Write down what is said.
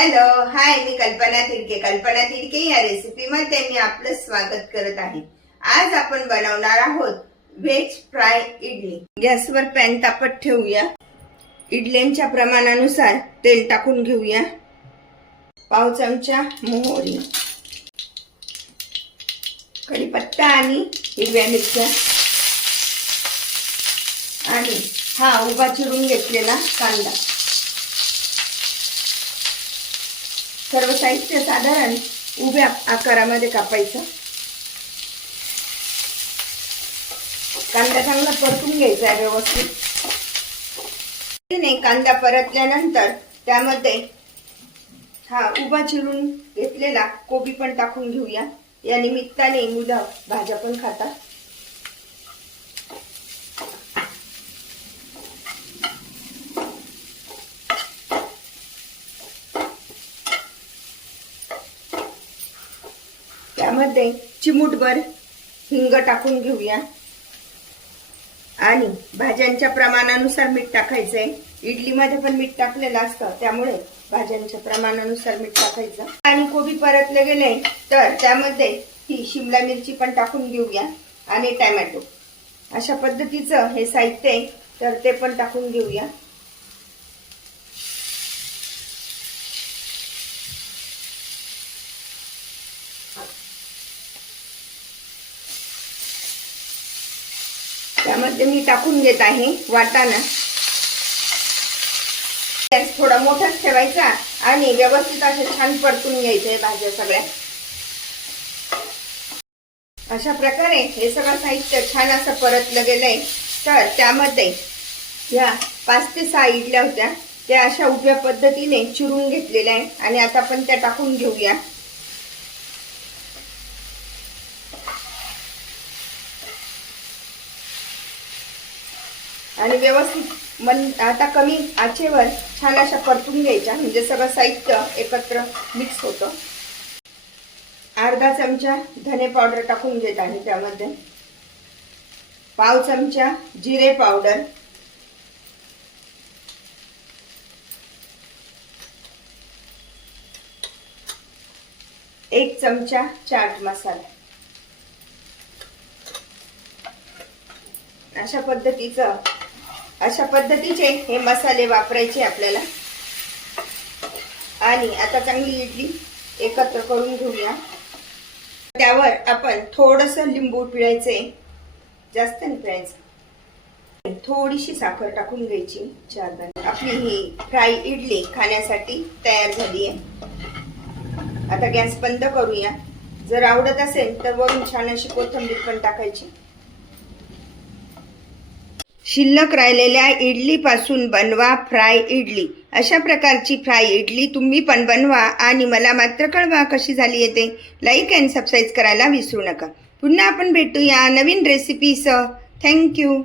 Hello hi मी कल्पना तिडके. कल्पना तिडके या रेसिपीमध्ये मी आपलं स्वागत करत आहे. आज आपण बनवणार आहोत व्हेज फ्राय इडली. गॅसवर पॅन तापत ठेवूया. इडल्यांच्या प्रमाणानुसार तेल टाकून घेऊया. पाव चमचा मोहरी. कढीपत्ता आणि हिरव्या मिरच्या. आणि हा उभा चिरून घेतलेला कांदा. सर्व साहित्य साधारण उभ्या आकारामध्ये कापायचं. कांदा चांगला परतून घ्यायचा आहे व्यवस्थित. कांदा परतल्यानंतर त्यामध्ये हा उभा चिरून घेतलेला कोबी पण टाकून घेऊया. या निमित्ताने मुलं भाज्या पण खातात. त्यामध्ये चिमूटभर हिंग टाकून घेऊया. आणि भाज्यांच्या प्रमाणानुसार मीठ टाकायचंय. इडलीमध्ये पण मीठ टाकलेलं असतं त्यामुळे भाज्यांच्या प्रमाणानुसार मीठ टाकायचं. आणि कोबी परतले गेले तर त्यामध्ये ही शिमला मिरची पण टाकून घेऊया आणि टॅमॅटो. अशा पद्धतीचं हे साहित्य आहे तर ते पण टाकून घेऊया. त्यामध्ये मी टाकून घेत आहे वाटाणा. गॅस थोडा मोठाच ठेवायचा आणि व्यवस्थित असे छान परतून घ्यायचे भाज्या सगळ्या. अशा प्रकारे हे सगळं साहित्य छान असं परतलं गेलंय तर त्यामध्ये ह्या पाच ते सहा इडल्या होत्या. त्या अशा उभ्या पद्धतीने चिरून घेतलेल्या आहेत आणि आता आपण त्या टाकून घेऊया. आणि व्यवस्थित मन आता कमी आचेवर छान अशा परतून घ्यायच्या. म्हणजे सगळं साहित्य एकत्र मिक्स होतं. अर्धा चमचा धने पावडर टाकून घेत आहे त्यामध्ये. पाव चमचा जिरे पावडर एक चमचा चाट मसाला. अशा पद्धतीचं अशा पद्धतीचे हे मसाले वापरायचे आपल्याला. आणि आता चांगली इडली एकत्र करून घेऊया. त्यावर आपण थोडंसं लिंबू पिळायचे जास्त नाही पिळायचं. थोडीशी साखर टाकून घ्यायची चार दाणे आपली ही फ्राय इडली खाण्यासाठी तयार झाली आहे. आता गॅस बंद करूया. जर आवडत असेल तर वरून छान अशी कोथिंबीर पण टाकायची. शिल्लक राहिलेल्या इडलीपासून बनवा फ्राय इडली. अशा प्रकारची फ्राय इडली तुम्ही पण बनवा आणि मला मात्र कळवा कशी झाली येते लाईक अँड सबस्क्राईब करायला विसरू नका. पुन्हा आपण भेटूया नवीन रेसिपीसह थँक्यू